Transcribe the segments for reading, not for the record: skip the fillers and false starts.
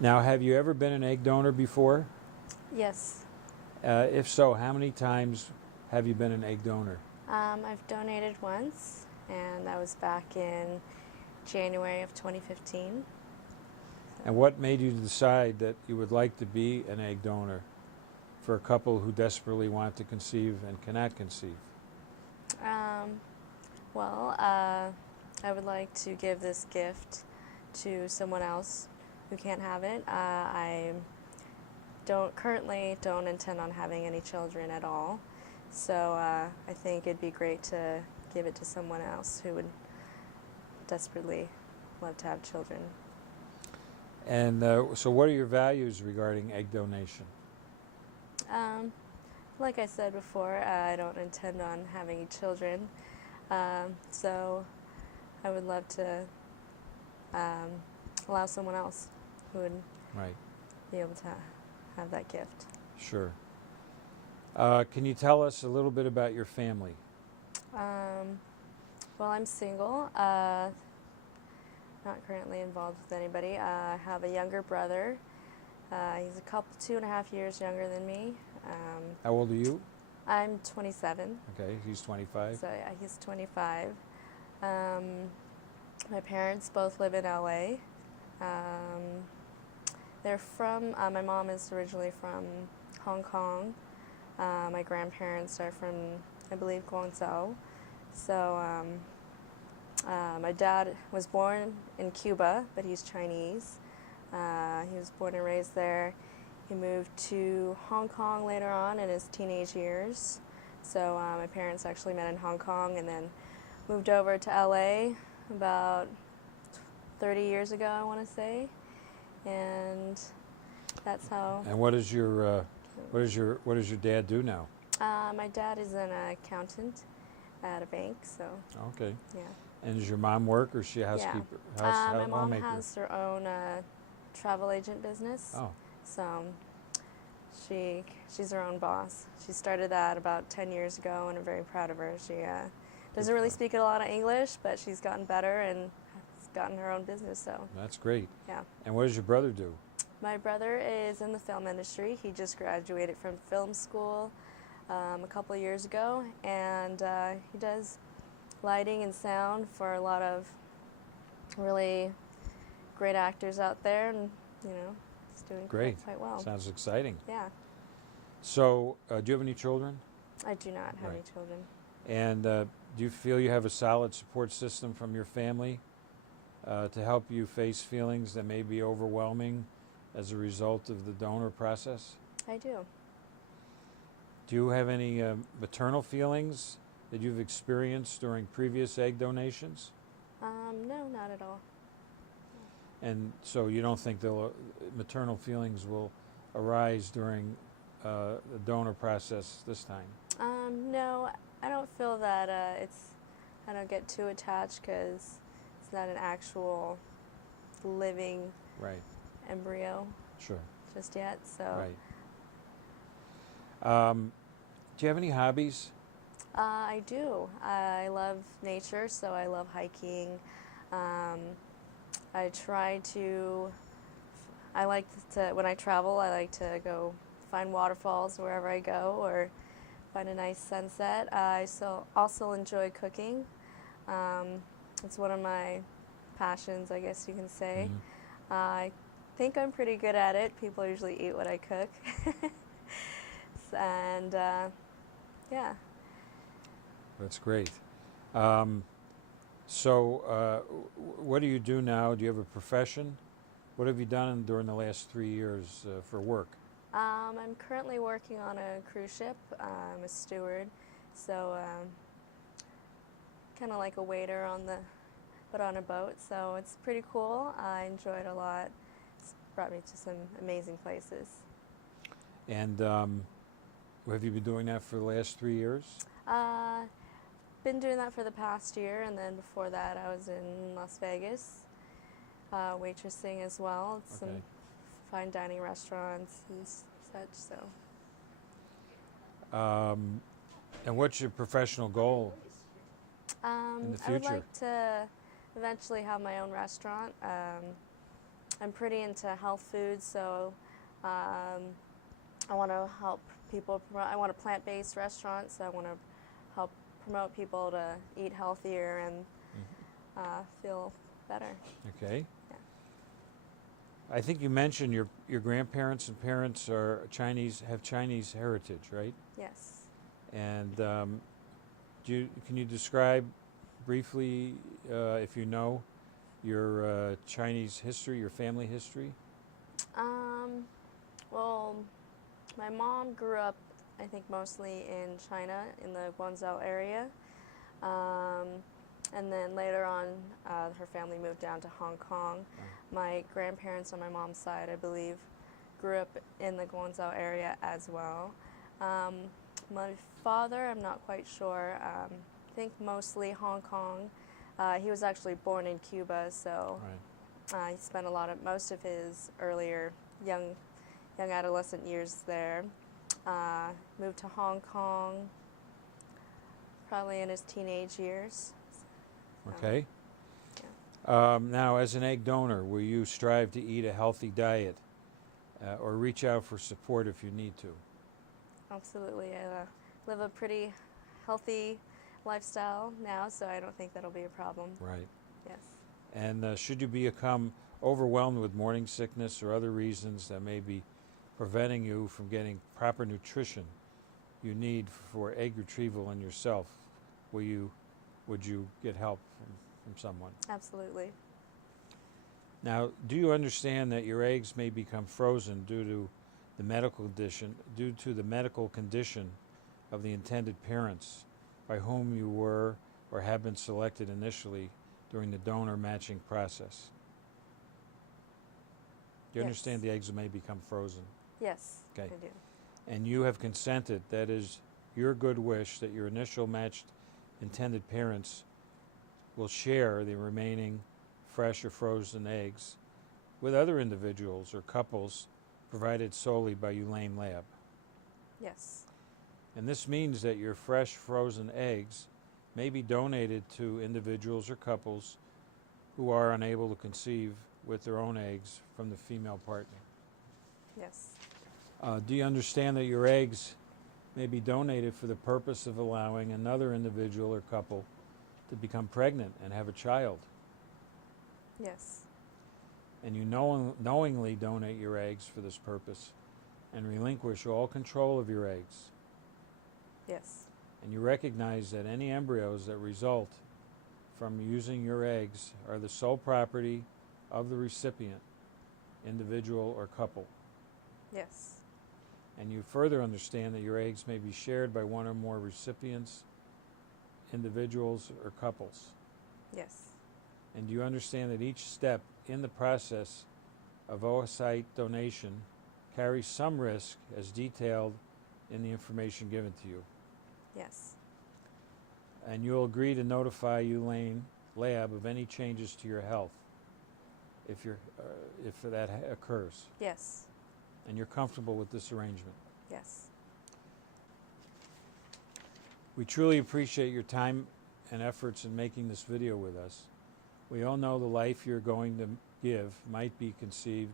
Now, have you ever been an egg donor before? Yes. If so, how many times have you been an egg donor? I've donated once, and that was back in January of 2015. And what made you decide that you would like to be an egg donor for a couple who desperately want to conceive and cannot conceive? Um, I would like to give this gift to someone else who can't have it. I currently don't intend on having any children at all, so I think it'd be great to give it to someone else who would desperately love to have children. And so what are your values regarding egg donation? Like I said before, I don't intend on having children, so I would love to allow someone else who would Right. be able to have that gift. Sure. Can you tell us a little bit about your family? Well, I'm single, not currently involved with anybody. I have a younger brother. He's 2.5 years younger than me. How old are you? I'm 27. Okay, he's 25. So yeah, he's 25. My parents both live in LA. They're from, my mom is originally from Hong Kong. My grandparents are from, I believe, Guangzhou. So my dad was born in Cuba, but he's Chinese. He was born and raised there. He moved to Hong Kong later on in his teenage years. So my parents actually met in Hong Kong and then moved over to LA about 30 years ago, I want to say. And that's how. And what does your dad do now? My dad is an accountant at a bank, so. Okay. Yeah. And does your mom work, or is she a housekeeper? Yeah. My mom has her own travel agent business. Oh. So she's her own boss. She started that about 10 years ago, and I'm very proud of her. She doesn't really speak a lot of English, but she's gotten better and has gotten her own business. So that's great. Yeah. And what does your brother do? My brother is in the film industry. He just graduated from film school a couple of years ago, and he does lighting and sound for a lot of really great actors out there, and he's doing quite well. Sounds exciting. Yeah. So, do you have any children? I do not have any children. And do you feel you have a solid support system from your family to help you face feelings that may be overwhelming as a result of the donor process? I do. Do you have any maternal feelings that you've experienced during previous egg donations? No, not at all. And so you don't think maternal feelings will arise during the donor process this time? No, I don't feel that I don't get too attached because it's not an actual living embryo just yet. So. Right. Do you have any hobbies? I do. I love nature, so I love hiking. I try to, when I travel, I like to go find waterfalls wherever I go or find a nice sunset. I also enjoy cooking. It's one of my passions, I guess you can say. Mm-hmm. I think I'm pretty good at it. People usually eat what I cook. And yeah. That's great. So what do you do now? Do you have a profession? What have you done during the last 3 years for work? I'm currently working on a cruise ship. I'm a steward, so kind of like a waiter but on a boat. So it's pretty cool. I enjoy it a lot. It's brought me to some amazing places. And have you been doing that for the last 3 years? Been doing that for the past year, and then before that I was in Las Vegas, waitressing as well. Some fine dining restaurants and such. So. And what's your professional goal in the future? I would like to eventually have my own restaurant. I'm pretty into health foods, so I want to help people. I want a plant-based restaurant, so I want to help promote people to eat healthier and feel better. Okay. Yeah. I think you mentioned your grandparents and parents are Chinese, have Chinese heritage, right? Yes. And can you describe briefly, if you know, your Chinese history, your family history? Well, my mom grew up, I think, mostly in China, in the Guangzhou area. And then later on, her family moved down to Hong Kong. My grandparents on my mom's side, I believe, grew up in the Guangzhou area as well. My father, I'm not quite sure. I think mostly Hong Kong. He was actually born in Cuba, so he spent most of his earlier young adolescent years there. Moved to Hong Kong probably in his teenage years. Okay. Yeah. Now, as an egg donor, will you strive to eat a healthy diet or reach out for support if you need to? Absolutely. I live a pretty healthy lifestyle now, so I don't think that'll be a problem. Right. Yes. And should you become overwhelmed with morning sickness or other reasons that may be preventing you from getting proper nutrition you need for egg retrieval in yourself, would you get help from someone? Absolutely. Now, do you understand that your eggs may become frozen due to the medical condition of the intended parents by whom you were or have been selected initially during the donor matching process? Do you understand the eggs may become frozen? Yes, Okay. I do. And you have consented, that is your good wish, that your initial matched intended parents will share the remaining fresh or frozen eggs with other individuals or couples provided solely by Ulane Lab. Yes. And this means that your fresh frozen eggs may be donated to individuals or couples who are unable to conceive with their own eggs from the female partner. Yes. Do you understand that your eggs may be donated for the purpose of allowing another individual or couple to become pregnant and have a child? Yes. And you knowingly donate your eggs for this purpose and relinquish all control of your eggs. Yes. And you recognize that any embryos that result from using your eggs are the sole property of the recipient, individual or couple. Yes. And you further understand that your eggs may be shared by one or more recipients, individuals or couples. Yes. And you understand that each step in the process of oocyte donation carries some risk as detailed in the information given to you. Yes. And you'll agree to notify Ulane Lab of any changes to your health if that occurs. Yes. And you're comfortable with this arrangement. Yes. We truly appreciate your time and efforts in making this video with us. We all know the life you're going to give might be conceived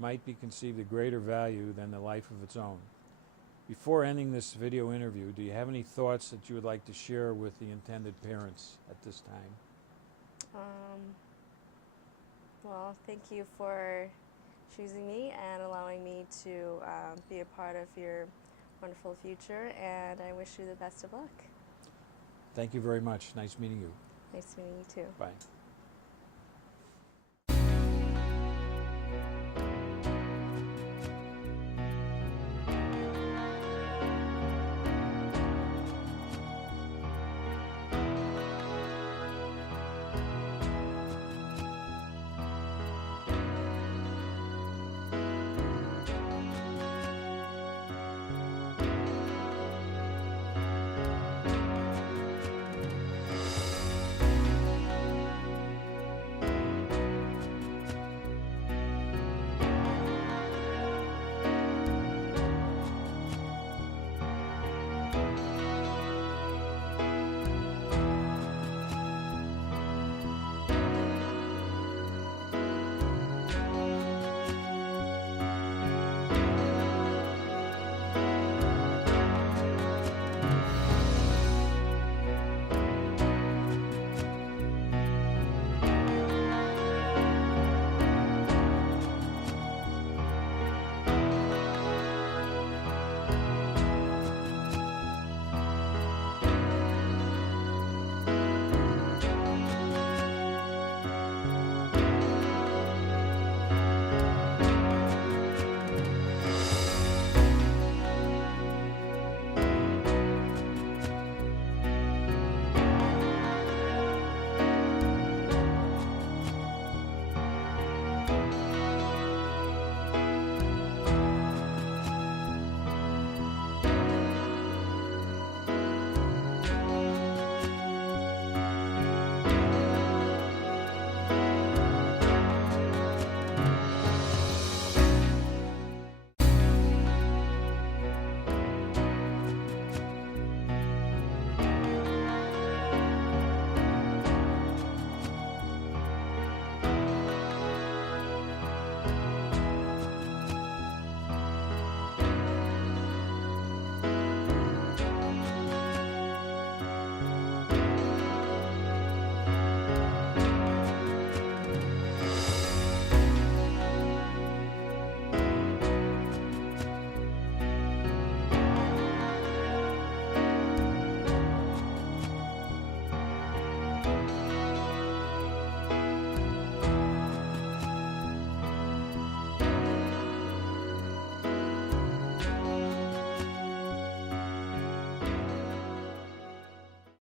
of greater value than the life of its own. Before ending this video interview, do you have any thoughts that you would like to share with the intended parents at this time? Well, thank you for choosing me and allowing me to be a part of your wonderful future, and I wish you the best of luck. Thank you very much. Nice meeting you. Nice meeting you too. Bye.